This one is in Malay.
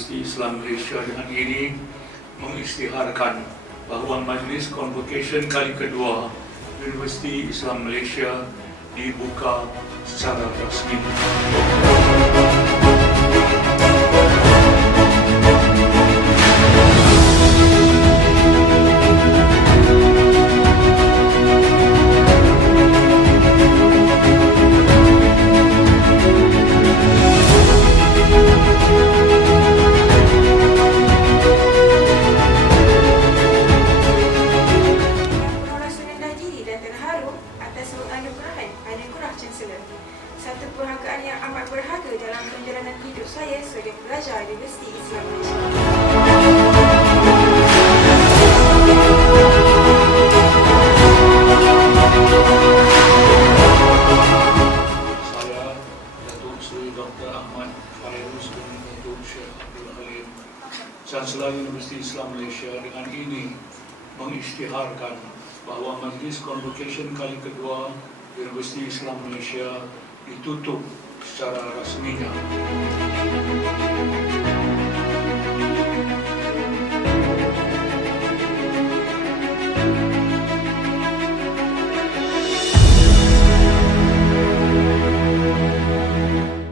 Universiti Islam Malaysia dengan ini mengisytiharkan bahawa Majlis Convocation kali kedua Universiti Islam Malaysia dibuka secara rasmi. Satu penghargaan yang amat berharga dalam perjalanan hidup saya sebagai pelajar Universiti Islam Malaysia. Saya, Datuk Seri Dr. Ahmad Fairuz bin Datuk Syekh Abdul Halim, Chancellor Universiti Islam Malaysia dengan ini mengisytiharkan bahawa Majlis Convocation kali kedua Universiti Islam Malaysia ditutup secara rasminya.